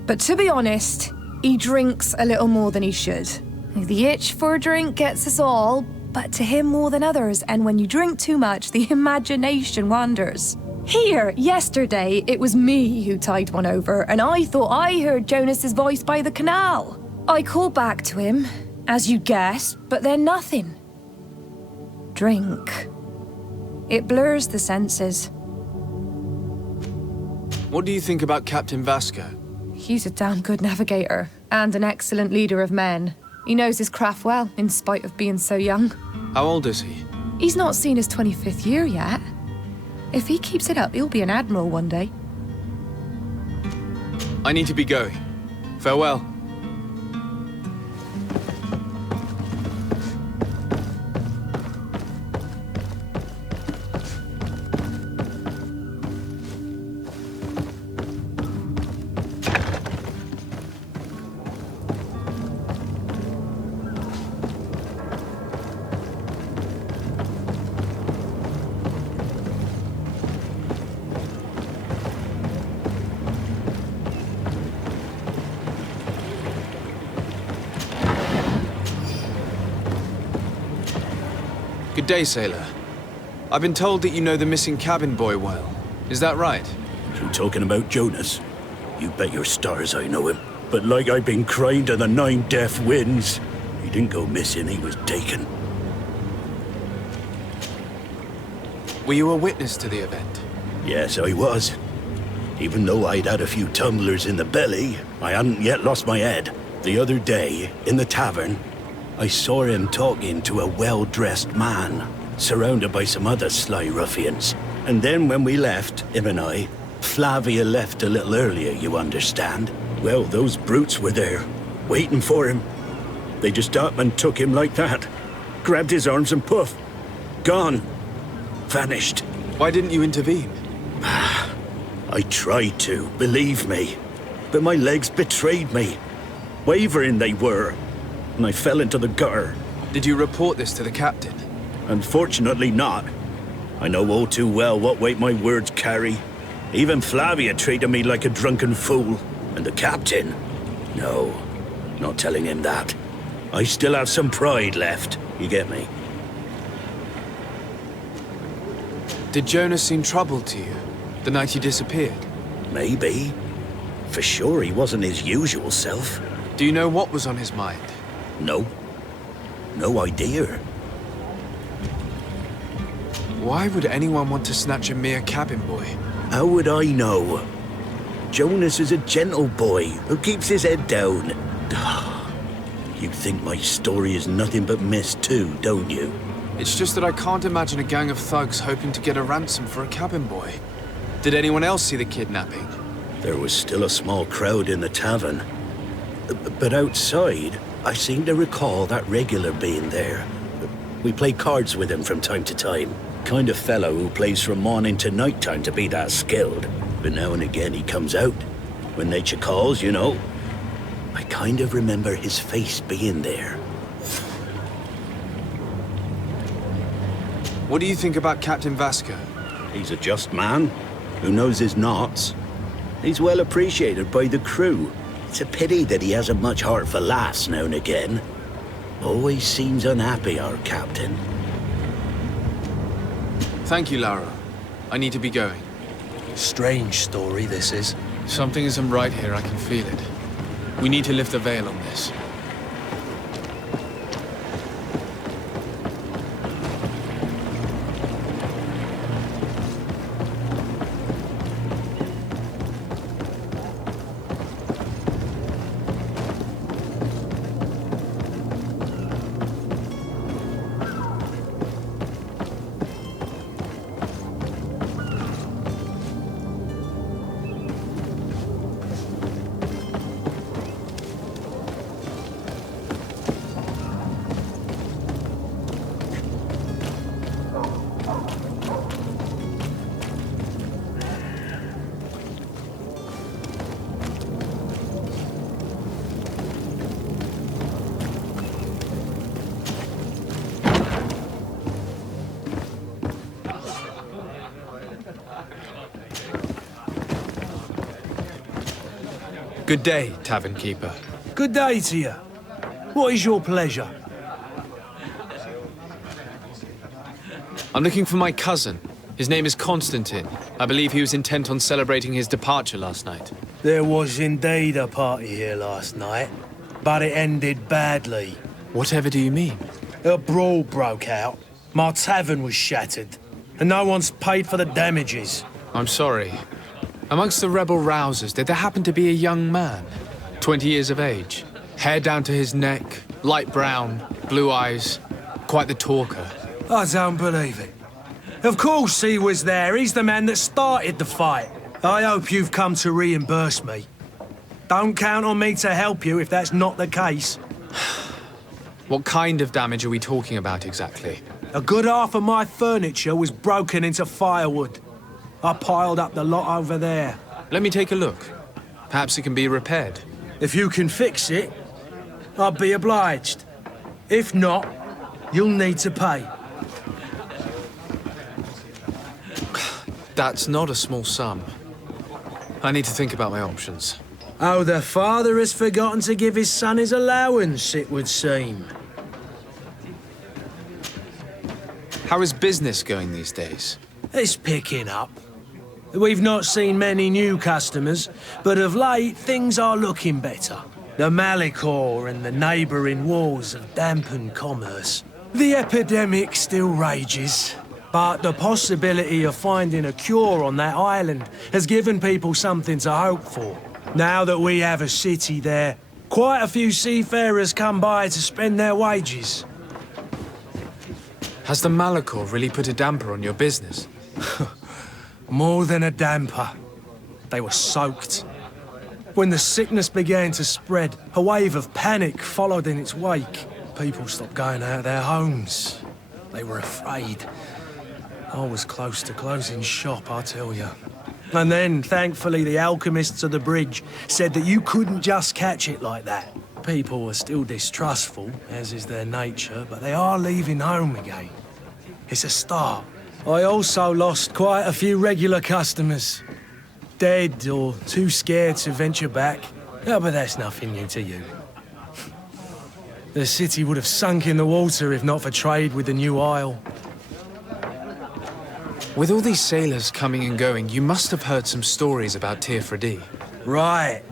But to be honest, he drinks a little more than he should. The itch for a drink gets us all, but to him more than others, and when you drink too much, the imagination wanders. Here, yesterday, it was me who tied one over, and I thought I heard Jonas's voice by the canal. I called back to him, as you guessed, but then nothing. Drink. It blurs the senses. What do you think about Captain Vasco? He's a damn good navigator, and an excellent leader of men. He knows his craft well, in spite of being so young. How old is he? He's not seen his 25th year yet. If he keeps it up, he'll be an admiral one day. I need to be going. Farewell. Good day, sailor. I've been told that you know the missing cabin boy well. Is that right? You talking about Jonas? You bet your stars I know him. But like I've been crying to the 9 deaf winds, he didn't go missing, he was taken. Were you a witness to the event? Yes, I was. Even though I'd had a few tumblers in the belly, I hadn't yet lost my head. The other day, in the tavern, I saw him talking to a well-dressed man, surrounded by some other sly ruffians. And then when we left, him and I, Flavia left a little earlier, you understand. Well, those brutes were there, waiting for him. They just up and took him like that. Grabbed his arms and poof. Gone. Vanished. Why didn't you intervene? I tried to, believe me. But my legs betrayed me. Wavering they were. And I fell into the gutter. Did you report this to the captain? Unfortunately not. I know all too well what weight my words carry. Even Flavia treated me like a drunken fool. And the captain? No, not telling him that. I still have some pride left, you get me? Did Jonas seem troubled to you, the night he disappeared? Maybe. For sure he wasn't his usual self. Do you know what was on his mind? No. No idea. Why would anyone want to snatch a mere cabin boy? How would I know? Jonas is a gentle boy who keeps his head down. You think my story is nothing but mist too, don't you? It's just that I can't imagine a gang of thugs hoping to get a ransom for a cabin boy. Did anyone else see the kidnapping? There was still a small crowd in the tavern. But outside, I seem to recall that regular being there. We play cards with him from time to time. Kind of fellow who plays from morning to night time to be that skilled. But now and again he comes out. When nature calls, you know. I kind of remember his face being there. What do you think about Captain Vasco? He's a just man who knows his knots. He's well appreciated by the crew. It's a pity that he hasn't much heart for laughs now and again. Always seems unhappy, our captain. Thank you, Lara. I need to be going. Strange story, this is. Something isn't right here, I can feel it. We need to lift the veil on this. Good day, Tavern Keeper. Good day to you. What is your pleasure? I'm looking for my cousin. His name is Constantine. I believe he was intent on celebrating his departure last night. There was indeed a party here last night, but it ended badly. Whatever do you mean? A brawl broke out. My tavern was shattered, and no one's paid for the damages. I'm sorry. Amongst the rebel rousers, did there happen to be a young man? 20 years of age. Hair down to his neck, light brown, blue eyes. Quite the talker. I don't believe it. Of course he was there. He's the man that started the fight. I hope you've come to reimburse me. Don't count on me to help you if that's not the case. What kind of damage are we talking about exactly? A good half of my furniture was broken into firewood. I piled up the lot over there. Let me take a look. Perhaps it can be repaired. If you can fix it, I'll be obliged. If not, you'll need to pay. That's not a small sum. I need to think about my options. Oh, the father has forgotten to give his son his allowance, it would seem. How is business going these days? It's picking up. We've not seen many new customers, but of late, things are looking better. The Malicor and the neighbouring wars have dampened commerce. The epidemic still rages, but the possibility of finding a cure on that island has given people something to hope for. Now that we have a city there, quite a few seafarers come by to spend their wages. Has the Malicor really put a damper on your business? More than a damper. They were soaked. When the sickness began to spread, a wave of panic followed in its wake. People stopped going out of their homes. They were afraid. I was close to closing shop, I tell you. And then, thankfully, the alchemists of the bridge said that you couldn't just catch it like that. People are still distrustful, as is their nature, but they are leaving home again. It's a start. I also lost quite a few regular customers. Dead or too scared to venture back. Oh, but that's nothing new to you. The city would have sunk in the water if not for trade with the new isle. With all these sailors coming and going, you must have heard some stories about Tirfredi. Right.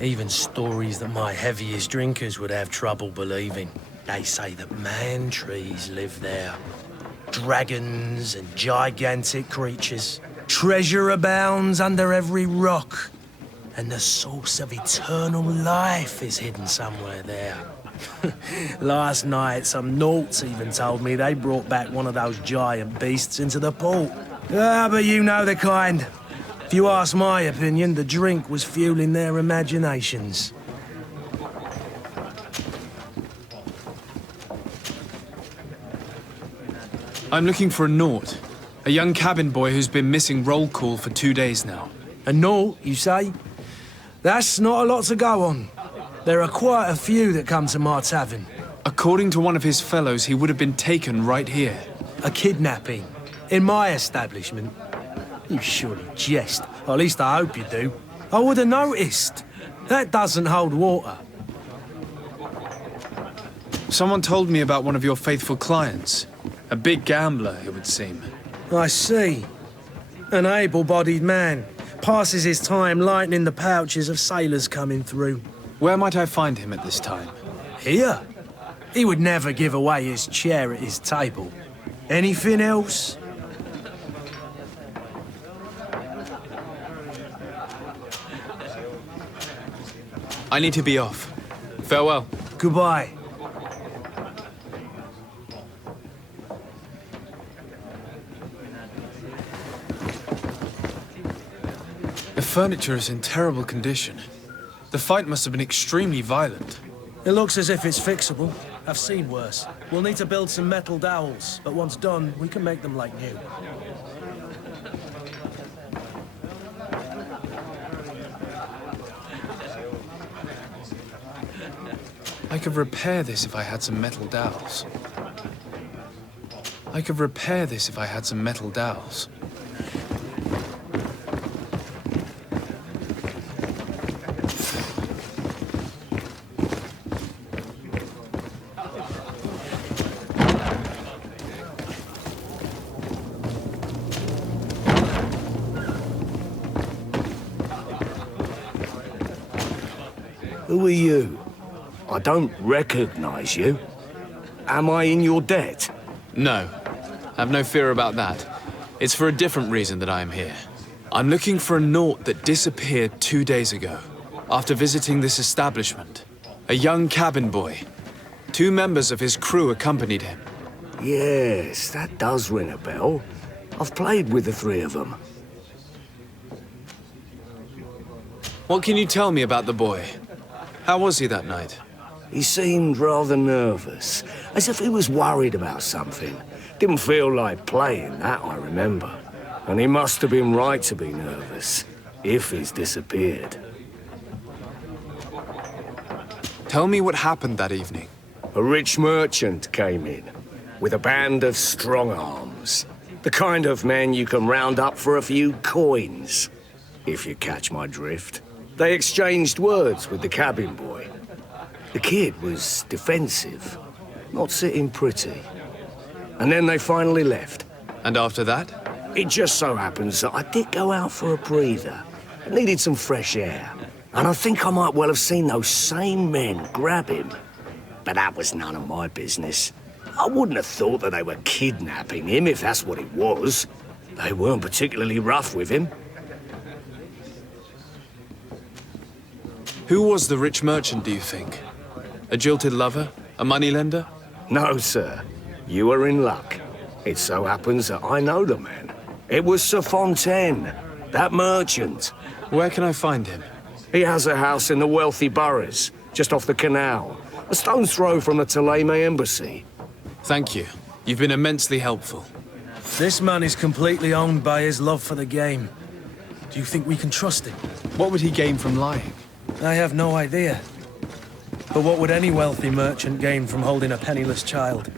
Even stories that my heaviest drinkers would have trouble believing. They say that man-trees live there. Dragons and gigantic creatures. Treasure abounds under every rock. And the source of eternal life is hidden somewhere there. Last night, some Nauts even told me they brought back one of those giant beasts into the port. Ah, but you know the kind. If you ask my opinion, the drink was fueling their imaginations. I'm looking for a Naut. A young cabin boy who's been missing roll call for 2 days now. A Naut, you say? That's not a lot to go on. There are quite a few that come to my tavern. According to one of his fellows, he would have been taken right here. A kidnapping? In my establishment? You surely jest. Or at least I hope you do. I would have noticed. That doesn't hold water. Someone told me about one of your faithful clients. A big gambler, it would seem. I see. An able-bodied man. Passes his time lightening the pouches of sailors coming through. Where might I find him at this time? Here? He would never give away his chair at his table. Anything else? I need to be off. Farewell. Goodbye. The furniture is in terrible condition. The fight must have been extremely violent. It looks as if it's fixable. I've seen worse. We'll need to build some metal dowels, but once done, we can make them like new. I could repair this if I had some metal dowels. Who are you? I don't recognize you. Am I in your debt? No. Have no fear about that. It's for a different reason that I am here. I'm looking for a Naut that disappeared 2 days ago, after visiting this establishment. A young cabin boy. 2 members of his crew accompanied him. Yes, that does ring a bell. I've played with the 3 of them. What can you tell me about the boy? How was he that night? He seemed rather nervous, as if he was worried about something. Didn't feel like playing, that I remember. And he must have been right to be nervous, if he's disappeared. Tell me what happened that evening. A rich merchant came in, with a band of strong arms. The kind of men you can round up for a few coins, if you catch my drift. They exchanged words with the cabin boy. The kid was defensive, not sitting pretty. And then they finally left. And after that? It just so happens that I did go out for a breather. I needed some fresh air. And I think I might well have seen those same men grab him. But that was none of my business. I wouldn't have thought that they were kidnapping him, if that's what it was. They weren't particularly rough with him. Who was the rich merchant, do you think? A jilted lover? A moneylender? No, sir. You are in luck. It so happens that I know the man. It was Sir Fontaine, that merchant. Where can I find him? He has a house in the wealthy boroughs, just off the canal. A stone's throw from the Thélème embassy. Thank you. You've been immensely helpful. This man is completely owned by his love for the game. Do you think we can trust him? What would he gain from lying? I have no idea. But what would any wealthy merchant gain from holding a penniless child?